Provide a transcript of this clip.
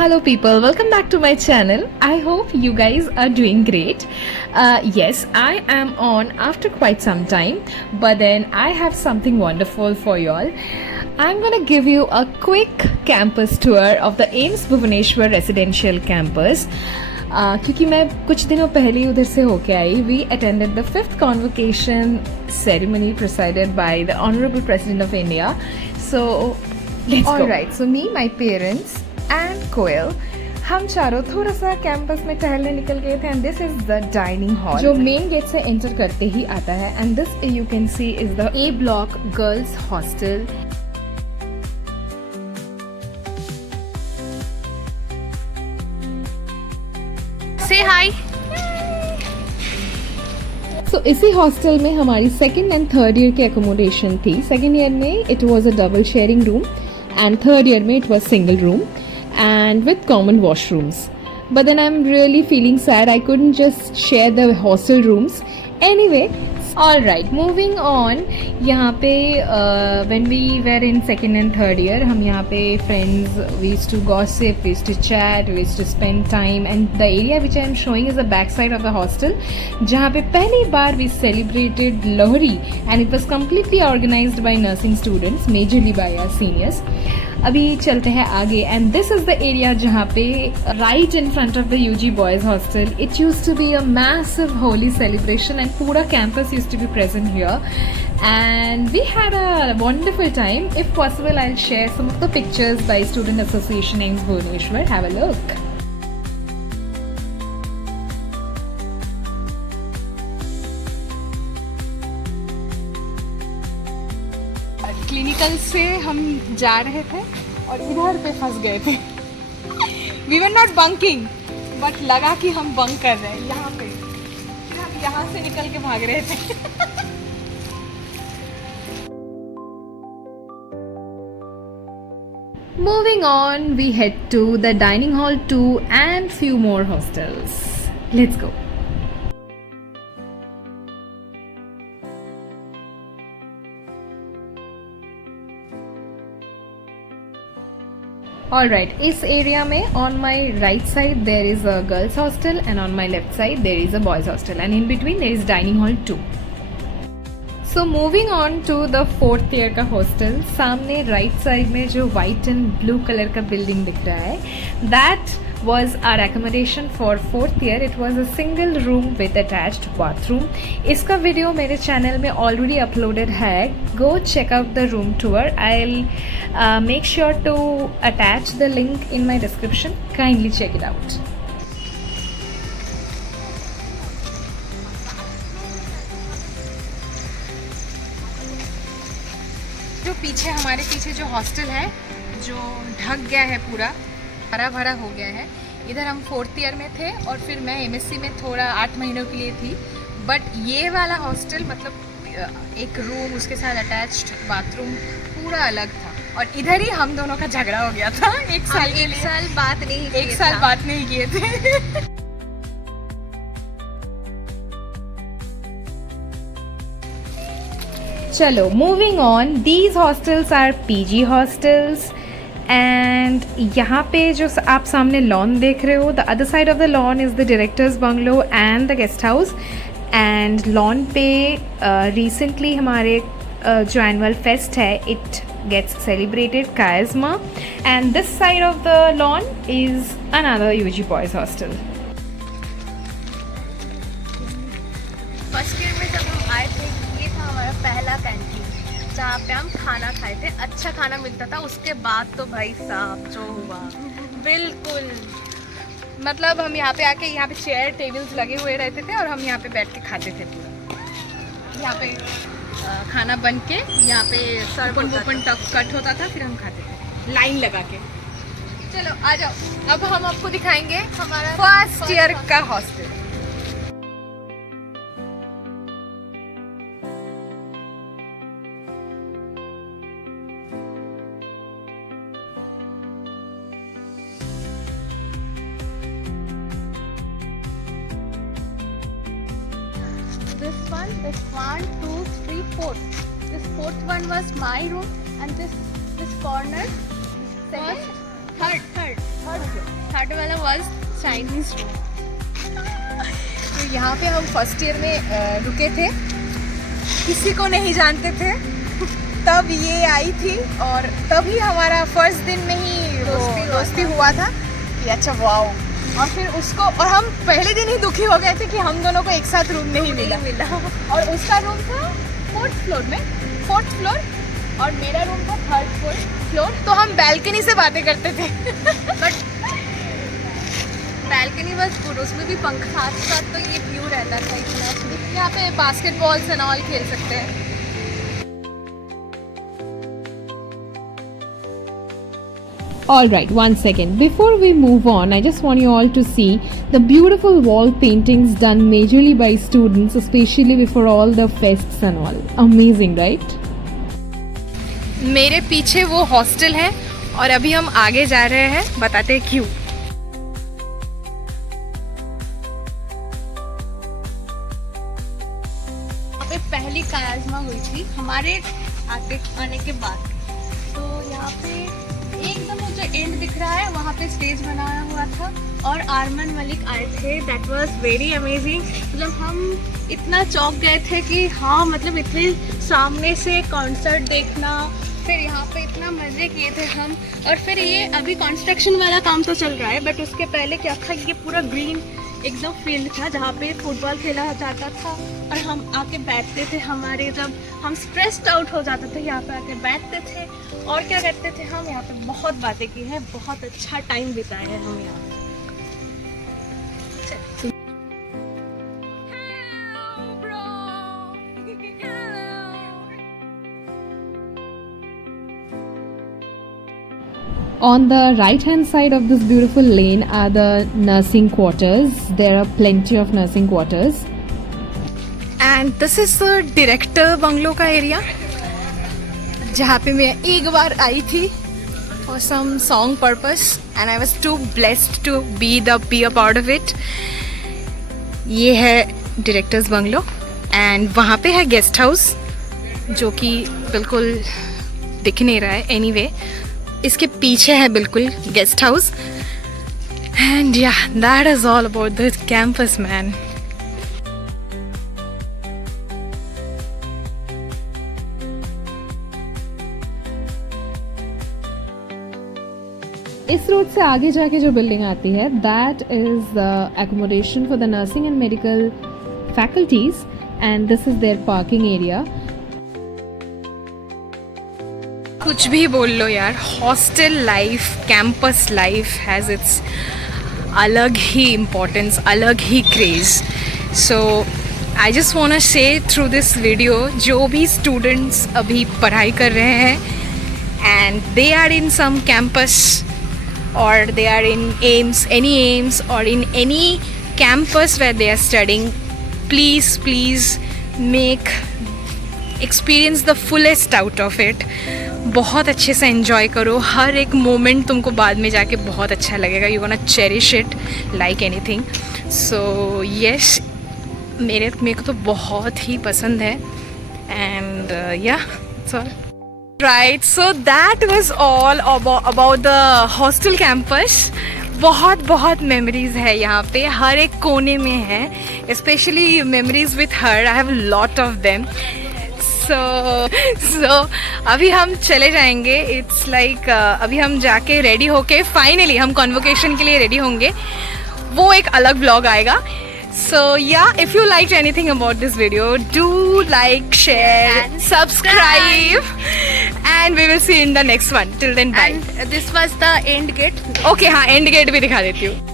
Hello people, welcome back to my channel. I hope you guys are doing great. Yes, I am on after quite some time, but then I have something wonderful for you all. I'm gonna give you a quick campus tour of the AIMS Bhubaneswar Residential Campus. क्योंकि मैं कुछ दिनों पहले उधर से होके आई. We attended the 5th convocation ceremony presided by the Honorable President of India. So let's go. Alright, so me, my parents and Koel, हम चारों थोड़ा सा कैंपस में टहलने निकल गए थे. And this is the dining hall जो मेन गेट से एंटर करते ही आता है. And this you can see is the A block girls hostel. Say hi. So इसी हॉस्टल में हमारी सेकेंड एंड थर्ड ईयर की एकोमोडेशन थी. सेकेंड ईयर में it was a double sharing room and third year में it was single room and with common washrooms. But then I'm really feeling sad I couldn't just share the hostel rooms. Anyway, alright, moving on. यहाँ पे when we were in second and third year, हम यहाँ पे friends, we used to gossip, we used to chat, we used to spend time. And the area which I am showing is the back side of the hostel, जहाँ पे पहली बार we celebrated Lohri and it was completely organized by nursing students, majorly by our seniors. अभी चलते हैं आगे. And this is the area जहाँ पे right in front of the UG boys hostel it use to be a massive Holi celebration and पूरा campus use to be present here and we had a wonderful time. If possible I will share some of the pictures by student association AIIMS Bhubaneswar. Have a look. Clinical से हम जा रहे थे और इधर पे फंस गए थे. We were not bunking but लगा कि हम बंक कर रहे हैं यहाँ पे. फिर हम यहाँ से निकल के भाग रहे थे. Moving on, we head to the dining hall 2 and few more hostels. Let's go. Alright, इस एरिया में on my right side there is a girls hostel and on my left side there is a boys hostel and in between there is dining hall 2. So moving on to the 4th year का hostel. सामने right side में जो white and blue color का building दिख रहा है that was our accommodation for 4th year. It was a single room with attached bathroom. इसका video मेरे चैनल में ऑलरेडी अपलोडेड है. Go check out the room tour. I'll make sure to attach the link in my description. Kindly check it out. जो पीछे हमारे पीछे जो hostel है जो ढक गया है पूरा हरा भरा हो गया है. इधर हम 4th ईयर में थे और फिर मैं MSc में थोड़ा 8 महीनों के लिए थी. बट ये वाला हॉस्टल मतलब एक रूम उसके साथ अटैच्ड बाथरूम पूरा अलग था. और इधर ही हम दोनों का झगड़ा हो गया था. एक साल बात नहीं किए थे. चलो moving on. These hostels are PG hostels and यहाँ पे जो आप सामने लॉन देख रहे हो the other side of the lawn is the director's bungalow and the guest house. And lawn पे रिसेंटली हमारे जो एनुअल फेस्ट है it gets celebrated Chiasma and this side of the lawn is another UG boys hostel. First year में जब हम आए थे ये था हमारा पहला कैंटीन जहाँ पे हम खाना खाए थे. अच्छा खाना मिलता था. उसके बाद तो भाई साहब जो हुआ बिल्कुल मतलब हम यहाँ पे आके यहाँ पे चेयर टेबल्स लगे हुए रहते थे और हम यहाँ पे बैठ के खाते थे. पूरा यहाँ पे खाना बन के यहाँ पे सरपन कट होता था फिर हम खाते थे लाइन लगा के. चलो आ जाओ. अब हम आपको दिखाएंगे हमारा फर्स्ट ईयर का hostel. This one is 1, 2, 3, 4. This 4th one was my room and this corner second, third room. Third वाला वाज चाइनीज रूम। तो यहाँ पे हम फर्स्ट ईयर में रुके थे, किसी को नहीं जानते थे। तब ये आई थी और तभी हमारा फर्स्ट दिन में ही दोस्ती हुआ था कि अच्छा वाओ। और फिर उसको, और हम पहले दिन ही दुखी हो गए थे कि हम दोनों को एक साथ रूम नहीं मिला। और उसका रूम था 4th फ्लोर और मेरा रूम था 3rd फ्लोर। तो हम बालकनी से बातें करते थे। बट बैल्कनी बस गुड, उसमें भी पंखा साथ तो ये व्यू रहता था इतना। यहाँ पे बास्केटबॉल से नॉल खेल सकते हैं। Alright, one second. Before we move on, I just want you all to see the beautiful wall paintings done majorly by students, especially before all the fests and all. Amazing, right? मेरे पीछे वो hostel है और अभी हम आगे जा रहे हैं, बताते हैं क्यों। यहाँ पे पहली कायाजमा हुई थी हमारे आने के बाद। तो यहाँ पे एकदम वो जो एंड दिख रहा है वहाँ पे स्टेज बनाया हुआ था और आरमान मलिक आए थे। That was very amazing. मतलब हम इतना चौंक गए थे कि हाँ, मतलब इतने सामने से कॉन्सर्ट देखना, फिर यहाँ पे इतना मज़े किए थे हम। और फिर ये अभी कंस्ट्रक्शन वाला काम तो चल रहा है, बट उसके पहले क्या था, ये पूरा ग्रीन एकदम फील्ड था जहाँ पे फुटबॉल खेला जाता था। और हम आके बैठते थे, हमारे जब हम स्ट्रेस्ड आउट हो जाते थे यहाँ पे आके बैठते थे। और क्या करते थे, हम यहाँ पे बहुत बातें की हैं, बहुत अच्छा टाइम बिताया है हम यहाँ पे। On the right hand side of this beautiful lane are the nursing quarters. There are plenty of nursing quarters. And this is the director bungalow का एरिया, जहाँ पे मैं एक बार आई थी for some song purpose and I was too blessed to be a part of it. ये है डायरेक्टर्स बंगलो एंड वहाँ पे है गेस्ट हाउस, जो कि बिल्कुल दिख नहीं रहा है। एनीवे, इसके पीछे है बिल्कुल guest house. And yeah, that is all about the campus man. इस रोड से आगे जाके जो बिल्डिंग आती है, that is the accommodation for the nursing and medical faculties and this is their parking area. कुछ भी बोल लो यार, hostel life, campus life has its अलग ही इम्पोर्टेंस, अलग ही craze. So I just want to say through this video, जो भी स्टूडेंट्स अभी पढ़ाई कर रहे हैं and they are in some campus or they are in AIIMS or in any campus where they are studying, please make experience the fullest out of it. बहुत अच्छे से enjoy करो, हर एक moment तुमको बाद में जाके बहुत अच्छा लगेगा। You gonna cherish it like anything. So yes, मेरे को तो बहुत ही पसंद है and yeah, that's all. Right, so that was all about the hostel campus. बहुत memories है यहाँ पे, हर एक कोने में है, especially memories with her. I have a lot of them. So अभी हम चले जाएंगे. It's like अभी हम जाके रेडी होके फाइनली हम कॉन्वोकेशन के लिए रेडी होंगे, वो एक अलग ब्लॉग आएगा. So yeah, if you liked anything about this video, do like, share, and subscribe, and we will see you in the next one. Till then, bye. And this was the end gate. Okay, हाँ, end gate भी दिखा देती हूँ.